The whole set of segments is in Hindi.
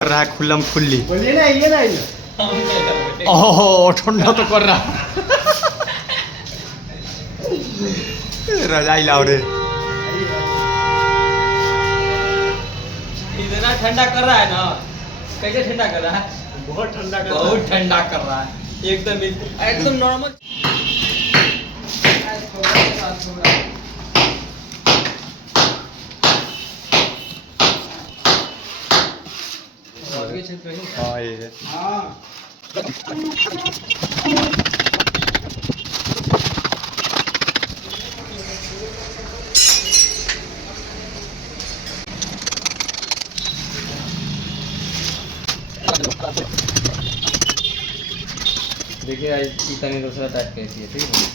कर रहा है खुल्लम खुल्ली। बोलिए ना, ये ना ओहो ठंडा तो कर रहा रजाई लाओ रे। इतना ठंडा कर रहा है ना, कैसे ठंडा कर रहा है? बहुत ठंडा कर बहुत ठंडा कर रहा है, एकदम नॉर्मल। हाँ ये है। हाँ देखिए इतना दूसरा टाइप कैसी है, ठीक है।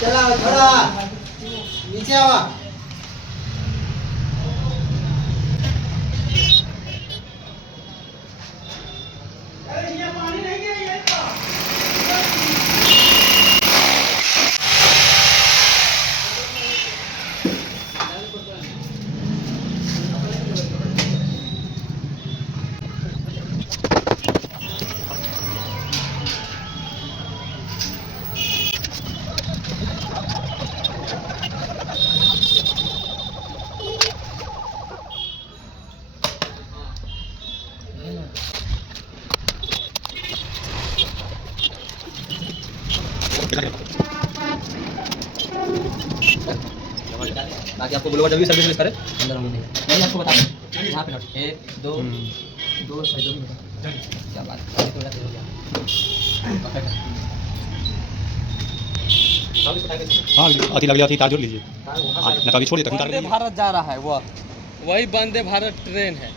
चला थोड़ा नीचे आवा। ताकि आपको बोलूँगा जब भी सर्विस करे अंदर होंगे नहीं। आपको बता दूँ यहाँ पे नोट 1 2 2 साइडों में क्या बात है, हो गया। हाँ अति लग जाती तार जोड़ लीजिए ना, कभी छोड़ देता वंदे भारत जा रहा है, वो वही वंदे भारत ट्रेन है।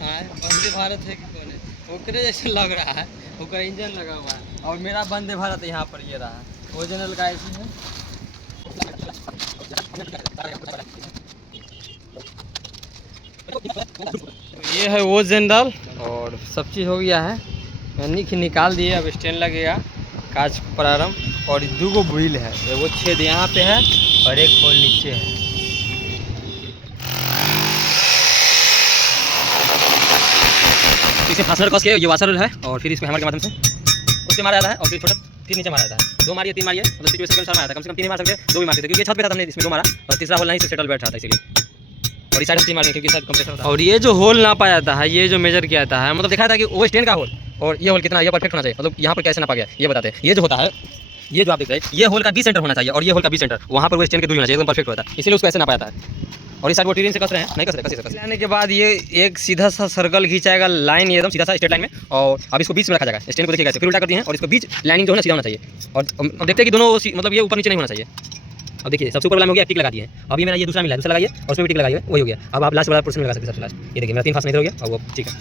हाँ वंदे भारत है कि कौन है, ओकरे जैसे लग रहा है, ओकर इंजन लगा हुआ है। और मेरा वंदे भारत यहाँ पर ये रहा है, ओरिजिनल का ऐसी है। ये है वो जनरल और सब चीज़ हो गया है, यानी कि निकाल दिए। अब स्टैंड लगेगा, कांच प्रारंभ और दो गो व्हील है, वो छेद यहाँ पे है और एक होल नीचे है। इसे फास्टनर कस के ये वाशर है और फिर इसको हैमर के माध्यम से उससे मारा जाता है और फिर छोटा फिर नीचे मारा जाता है। 2 मारिए 3 मारिए, मतलब सिचुएशन के अनुसार मारा था। कम से कम 3 ही मार सकते, 2 भी मार सकते, क्योंकि छत पे था, हमने इसमें 2 मारा और तीसरा होल नहीं से सेटल बैठ रहा था इसलिए। और इस साइड से 3 मारने क्योंकि साइड कंप्रेसर था। और ये जो होल नापा जाता है, ये जो मेजर किया जाता है, मतलब दिखाया था कि वो स्टैंड का होल और ये होल कितना ये परफेक्ट होना चाहिए, मतलब यहाँ पर कैसे नापा गया ये बताते हैं। ये जो होता है, ये जो आप देख रहे हैं, ये होल का बी सेंटर होना चाहिए और ये होल का बी सेंटर वहाँ पर वो स्टैंड के 2 होना चाहिए, एकदम परफेक्ट होता है, इसलिए उसको ऐसे नापा जाता है। और इस साइड वो टीरिन से कस रहे हैं, नहीं कस रहे, कस आने के बाद ये एक सीधा सा सर्कल खींचाएगा, लाइन एकदम सीधा सा स्ट्रेट लाइन में, और अब इसको बीच में रखा जाएगा। स्टैंड को देखिए कैसे, फिर उल्टा कर दिए हैं और इसको बीच लाइनिंग जो है ना सीधा होना चाहिए। और अब देखते हैं कि दोनों मतलब ये ऊपर नीचे नहीं होना चाहिए। अब देखिए सबसे ऊपर वाला में हो गया, टिक लगा दिए हैं। अभी मेरा ये दूसरा मिला है, दूसरा लगाइए और उसमें भी टिक लगाइए, वही हो गया। अब आप लास्ट वाला पोर्शन में लगा सकते हैं, सबसे लास्ट। ये देखिए मेरा 3 फास्ट में इधर हो गया और वो ठीक है।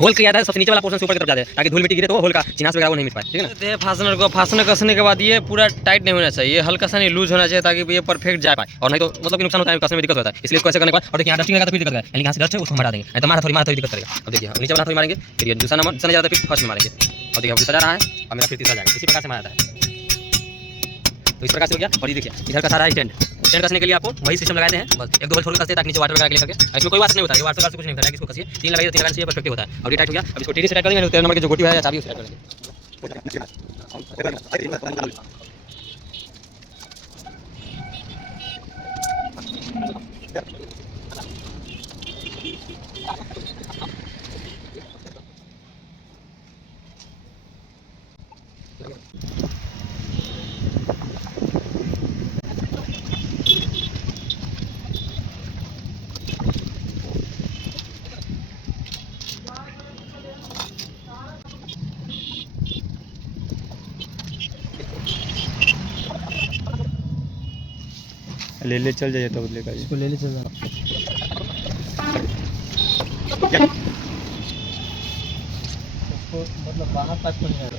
होल किया था सबसे नीचे वाला पोर्शन से ऊपर की तरफ जाता है, ताकि धूल मिट्टी गिरे तो होल का चिनास वगैरह वो नहीं मिल पाए, ठीक है ना। फास्टनर को फास्टनर कसने के बाद ये पूरा टाइट नहीं होना चाहिए, हल्का सा नहीं लूज होना चाहिए, ताकि ये परफेक्ट जा पाए, और नहीं तो मतलब कि नुकसान होता है, कसने में दिक्कत होता है। इसलिए इसको ऐसे करने के बाद, और देखिए यहाँ डस्टिंग लगा तो फिर दिक्कत है, यानी यहाँ से डस्ट है उसको हटा देंगे, नहीं तो मारा थोड़ी दिक्कत करेगा। अब देखिए नीचे वाला थोड़ी मारेंगे, फिर ये दूसरा नंबर नहीं जाता, फिर फर्स्ट में मारेंगे। और देखिए दूसरा जा रहा है और मेरा फिर तीसरा जाएगा, इसी प्रकार से मारा जाता है। तो इस प्रकार से हो गया। और ये देखिए इधर का सारा स्टैंड कसने के लिए आपको वही सिस्टम लगाते हैं, बस 1-2 होल छोड़ कसते हैं ताकि नीचे वाटर वगैरह के लिए करके। इसमें कोई बात नहीं होता है, ये वाटर से कुछ नहीं होता है, इसको कसिए 3 लगाइए, 3 लगाने से ये परफेक्ट होता है। और ये टाइट हो गया, अब इसको टीरी से टाइट करेंगे, 13 नंबर की जो गोटी है या चाबी उससे टाइट करेंगे। ले ले चल जाइए तो लेकर इसको ले ले चल जाना। मतलब बाहर पास में नहीं आ रहा।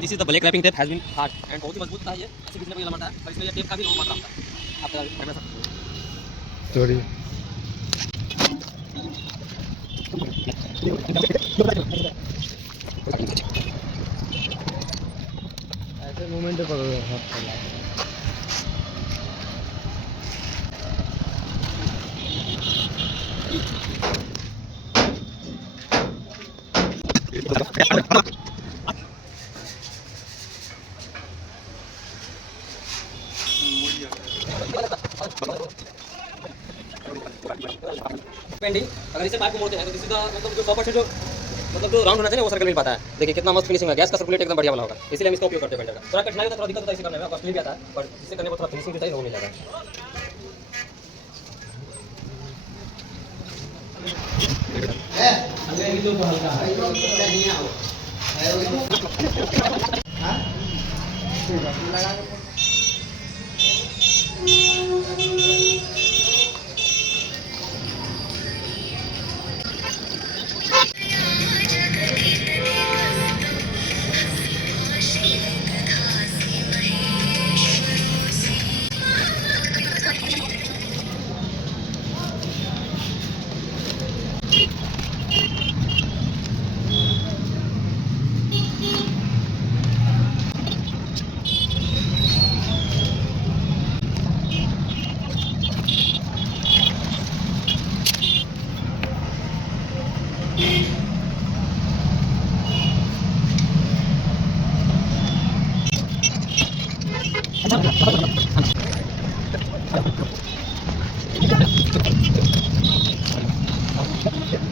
This is the black wrapping tape has been hard and बहुत ही मजबूत था ये, ऐसे किसी ने कोई लमटा है, पर इसमें ये टेप का भी बहुत मात्रा होता है। आप कैमरा से सॉरी ऐसे मोमेंट पर हाथ चला पेंडिंग अगर इसे पाइप को मोड़ते हैं तो दिस इज द मतलब जो 100% जो मतलब जो राउंड होना चाहिए वो सर्कल मिल पाता है। देखिए कितना मस्त फिनिशिंग है, गैस का सर्कुलेट एकदम बढ़िया वाला होगा, इसलिए हम इसका उपयोग करते हैं पेंटर का। थोड़ा कठिनाई होता है, थोड़ा दिक्कत होता है इसे करने में, कॉस्टली भी आता है, पर इसे करने में थोड़ा फिनिशिंग भी चाहिए, वो मिल जाएगा। अगले की तो हल्का नहीं आओ हां लगा के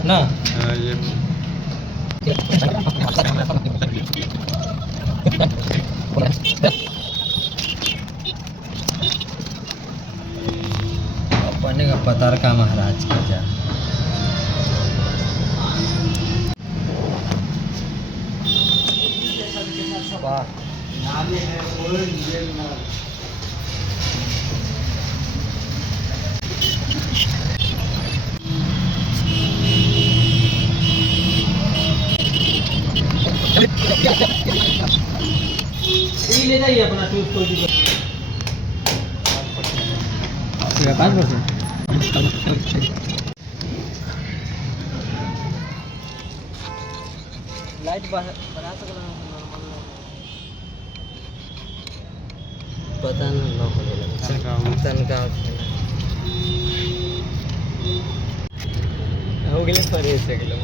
ना ये अपने का पतार का महाराज का जा वाह नामे है और ये ना ले जाइए अपना टूर कोई दिक्कत 5% लाइट बढ़ा सकना पता नहीं तनका हो गए पर ऐसे किलो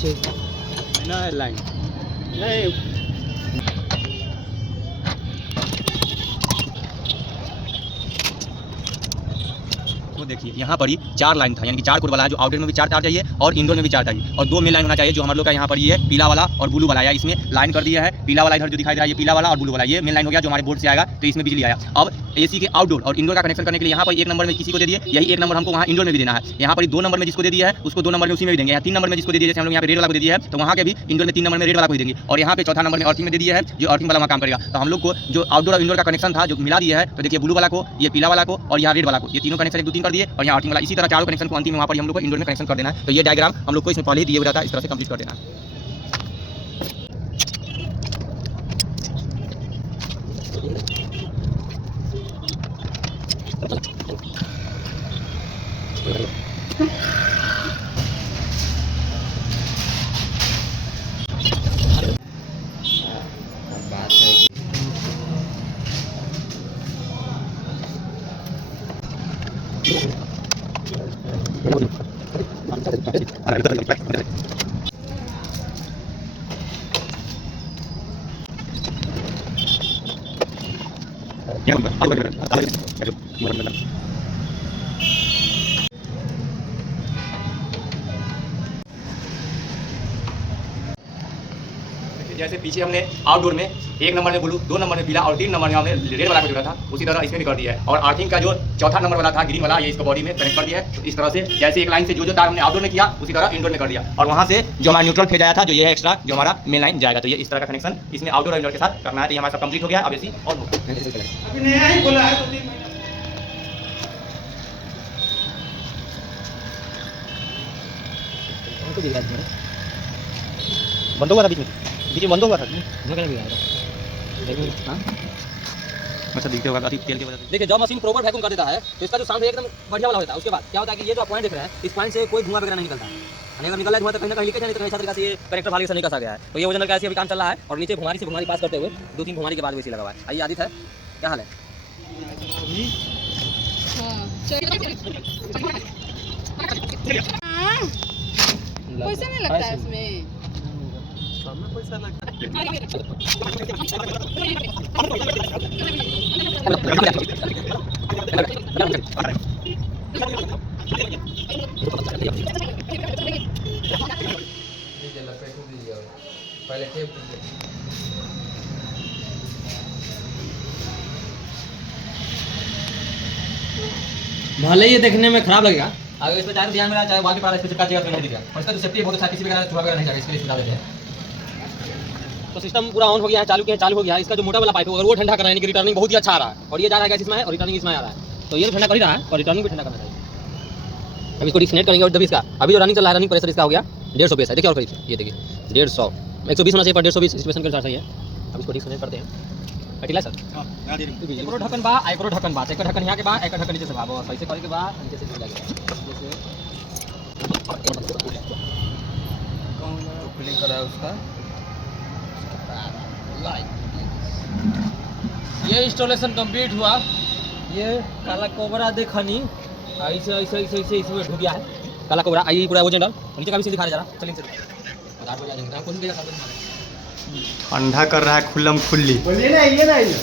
ठीक ना लाइन नहीं तो देखिए यहाँ पर ही 4 लाइन था, यानी कि 4 कोड वाला है, जो आउटडोर में भी 4 तार चाहिए और इंडोर में भी 4 चाहिए, और 2 मेन लाइन होना चाहिए, जो हमारे लोग का यहाँ पर ये है पीला वाला और ब्लू वाला है। इसमें लाइन कर दिया है, पीला वाला इधर जो दिखाई दे रहा है ये पीला वाला और ब्लू वाला, ये मेन लाइन हो गया जो हमारे बोर्ड से आएगा, तो इसमें बिजली आया। अब एसी के आउटडोर और इंडोर का कनेक्शन करने के लिए यहाँ पर 1 नंबर में किसी को दे दिए, यही 1 नंबर हमको वहाँ इंडोर में भी देना है। यहाँ पर 2 नंबर में जिसको दे दिया है उसको 2 नंबर में उसी में भी देंगे। यहाँ 3 नंबर में जिसको दे दिया, जैसे हम लोग यहाँ पे रेड वाला को दे दिया है, तो वहाँ के भी इंडोर में 3 नंबर में रेड वाला को देंगे, और यहाँ पे चौथा नंबर में अर्थिंग में दे दिया है, जो अर्थिंग वाला वहाँ काम करेगा। तो हम लोग को जो आउटडोर और इंडोर का कनेक्शन था जो मिला दिया है, तो देखिए ब्लू वाला को, ये पीला वाला को और यहाँ रेड वाला को, ये तीनों कनेक्शन 1 2 3 कर दिए, और यहाँ अर्थिंग वाला, इसी तरह चारों कनेक्शन को अंतिम में वहाँ पर हम लोग को इंडोर में कनेक्शन कर देना है। तो ये डायग्राम हम लोग को इसमें पहले ही दिए हुआ था, इस तरह से कंप्लीट कर देना है। बात है जैसे पीछे हमने आउटडोर में 1 नंबर में ब्लू, 2 नंबर में पीला और 3 नंबर में हमने रेड वाला को जोड़ा था, उसी तरह इसमें भी कर दिया है। और अर्थिंग का जो चौथा नंबर वाला था ग्रीन वाला, ये इसको बॉडी में कनेक्ट कर दिया है। तो इस तरह से जैसे एक लाइन से जो तार हमने आउटडोर में किया उसी तरह इंडोर में कर दिया। और वहाँ से जो हमारा न्यूट्रल फेज आया था, जो ये है एक्स्ट्रा, जो हमारा मेन लाइन जाएगा। तो ये इस तरह का कनेक्शन इसमें आउटडोर और इंडोर के साथ करना है। तो ये हमारा सब कंप्लीट हो गया। अब एसी और अभी नया ही बोला है 2-3 महीने। तो बिगड़ा है, बंद हुआ था बीच में बंद हुआ था। जो क्या बिगड़ा है, हाँ अच्छा दिखते होगा काफी तेल की वजह से। देखिए जब मशीन प्रॉपर वैक्यूम कर देता है तो इसका जो साउंड है एकदम बढ़िया वाला होता है। उसके बाद क्या होता है कि ये जो पॉइंट देख रहे हैं, इस पॉइंट से कोई धुआं वगैरह नहीं निकलता है। अगर निकला है धुआं तो कहीं ना कहीं लीकेज है, नहीं तो कहीं अच्छा तरीके से ये कनेक्टर फाली से निकल गया है। तो ये ओरिजिनल का ऐसे अभी काम चल रहा है और नीचे भुमारी से भुमारी पास करते हुए 2-3 भुमारी के बाद वैसे लगा हुआ है। आइए आदित्य है, क्या हाल है? पैसा नहीं लगता है इसमें। पैसा लगता पहले टेप भले ये देखने में खराब लगेगा, अगर इस पर चाहे ध्यान में रहा, चाहे वाल पे इस पे चिपका चाहिए तो नहीं दिखेगा। और इसका जो सेफ्टी है बहुत अच्छा, किसी भी चूहा वगैरह नहीं जाएगा, इसके लिए सुविधा देते हैं। तो सिस्टम पूरा ऑन हो गया है, चालू हो गया है। इसका जो मोटा वाला पाइप है अगर वो ठंडा कर रहा है, यानी कि रिटर्निंग बहुत ही अच्छा आ रहा है। और ये जा रहा है गैस इसमें है और रिटर्निंग इसमें आ रहा है। तो ये तो ठंडा कर ही रहा है और रिटर्निंग भी ठंडा करना चाहिए। अब इसको डिस्कनेक्ट करेंगे और जब इसका अभी जो रनिंग चल रहा है, रनिंग प्रेशर इसका हो गया 150 बेस है। देखिए और करीब ये देखिए 150 120 होना चाहिए पर 120 सिचुएशन के अनुसार सही है। अब इसको डिस्कनेक्ट करते हैं। कटिला सर एकरो ढक्कन बा, एकरो ढक्कन बा, एक ढक्कन यहाँ के बा, एक ढक्कन नीचे से बा। बस ऐसे करे के बाद नीचे से लग गया जैसे फिलिंग करा है उसका। ये इंस्टॉलेशन कंप्लीट हुआ। ये काला कोबरा देखनी ऐसे ऐसे ऐसे ऐसे इसमें ढुक गया है। काला कोबरा आई पूरा वजन डाल नीचे का भी सीधे दिखा रहा है। जरा चलिए चलिए 8 बजे आ जाएंगे। कोशिश कीजिए ठंडा कर रहा है खुल्लम खुल्ली। बोलिए ना ये ना ये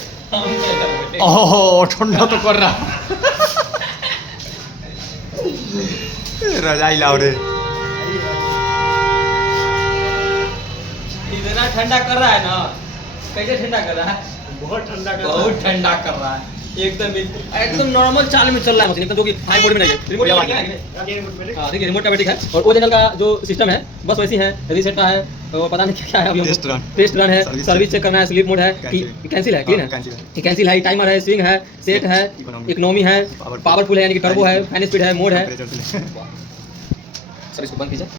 ओहो ठंडा तो कर रहा रजाई लाओ रे। इतना ठंडा कर रहा है ना, कैसे ठंडा कर रहा है? बहुत ठंडा कर बहुत ठंडा कर रहा है, एकदम नॉर्मल चाल में चल रहा है मशीन, एकदम जो कि हाई वोल्ट में नहीं है। रिमोट का बैटरी है। हाँ देखिए रिमोट का बैटरी है और ओरिजिनल का जो सिस्टम है बस वैसी है। रीसेट का है तो पता नहीं क्या है अभी। टेस्ट रन है, सर्विस चेक करना है, स्लीप मोड है, कैंसिल है, क्लीन है, कैंसिल है, टाइमर है, स्विंग है, सेट है, इकोनॉमी है, पावरफुल है यानी कि टर्बो है, फैन स्पीड है, मोड है। सर इसको बंद कीजिए।